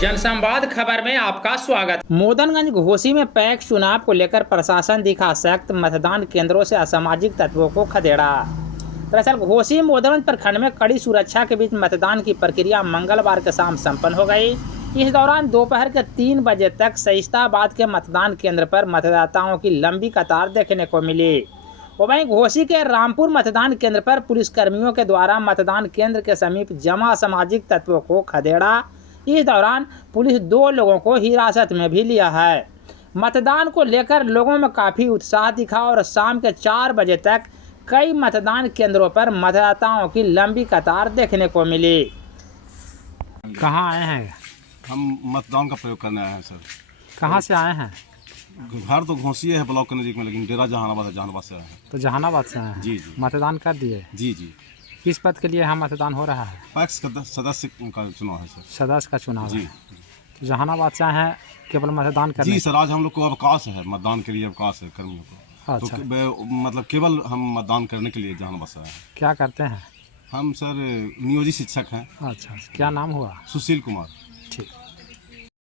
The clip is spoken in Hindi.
जनसंवाद खबर में आपका स्वागत। मोदनगंज घोसी में पैक्स चुनाव को लेकर प्रशासन दिखा सख्त, मतदान केंद्रों से असामाजिक तत्वों को खदेड़ा। दरअसल घोसी मोदनगंज प्रखंड में कड़ी सुरक्षा के बीच मतदान की प्रक्रिया मंगलवार के शाम संपन्न हो गई। इस दौरान दोपहर के 3 बजे तक सहिस्ताबाद के मतदान केंद्र पर मतदाताओं की लंबी कतार देखने को मिली। वहीं घोसी के रामपुर मतदान केंद्र पर पुलिसकर्मियों के द्वारा मतदान केंद्र के समीप जमा असामाजिक तत्वों को खदेड़ा। इस दौरान पुलिस 2 लोगों को हिरासत में भी लिया है। मतदान को लेकर लोगों में काफ़ी उत्साह दिखा और शाम के 4 बजे तक कई मतदान केंद्रों पर मतदाताओं की लंबी कतार देखने को मिली। कहाँ आए हैं? हम मतदान का प्रयोग करने आए हैं सर। कहाँ से आए हैं? घर तो घोसी है ब्लॉक के नज़दीक में, लेकिन डेरा जहानाबाद है, जहानाबाद से आए हैं। तो जहानाबाद से आए हैं? जी जी। मतदान कर दिए? जी जी। किस पद के लिए यहाँ मतदान हो रहा है? पैक्स का सदस्य का चुनाव है सर। सदस्य का चुनाव जी। है। तो जहानाबाद से आए हैं केवल मतदान करने? जी सर, आज हम लोग को अवकाश है, मतदान के लिए अवकाश है कर्मियों को। अच्छा। तो मतलब केवल हम मतदान करने के लिए जहानाबाद से आए हैं। क्या करते हैं? हम सर नियोजित शिक्षक हैं। अच्छा, क्या नाम हुआ? सुशील कुमार।